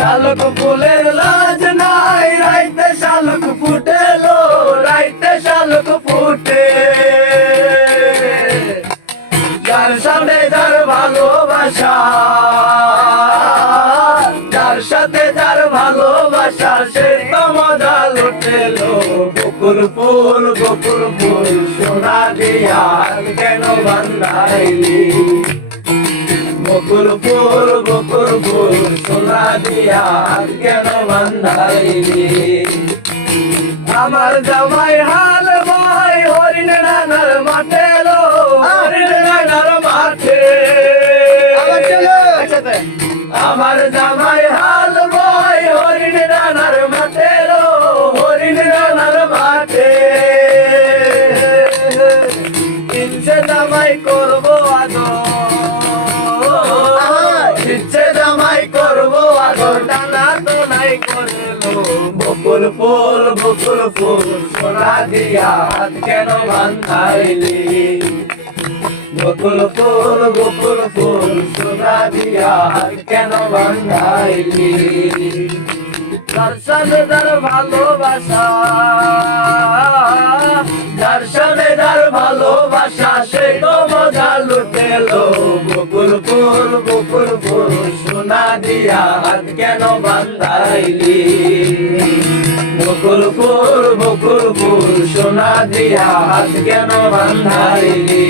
শালক ফুলের লাজ নাই, রাইতে শালক ফুটেলো, রাইতে শালক ফুটে। যার সাথে যার ভালোবাসা, যার সাথে যার ভালোবাসা, সে তো মজা লুটেলো। বকুল ফুল সোনা দিয়া কেন বান্ধাইলি? বকুল ফুল সোনা দিয়া কেন বান্ধাইলি? আমার জামাই হাল ভাই হরিণ রানার মাঠে লো, হরিণ রানার মাঠে। আমার জামাই হাল ভাই হরিণ রানার মাঠে লো, হরিণ রানার মাঠে। ইচ্ছে জামাই করবো আদর, ইচ্ছে জামাই করবো আদর, টানা তো নাই করলো। বকুল ফুল সোনা দিয়া কেন বান্ধাইলি? বকুল ফুল সোনা দিয়া কেন বান্ধাইলি? যার সাথে যার ভালোবাসা, যার সাথে যার ভালোবাসা, সে তো মজা লুটেলো। বকুল ফুল সোনা দিয়া কেন বান্ধাইলি? বকুল ফুল সোনা দিয়া কেন বান্ধাইলি?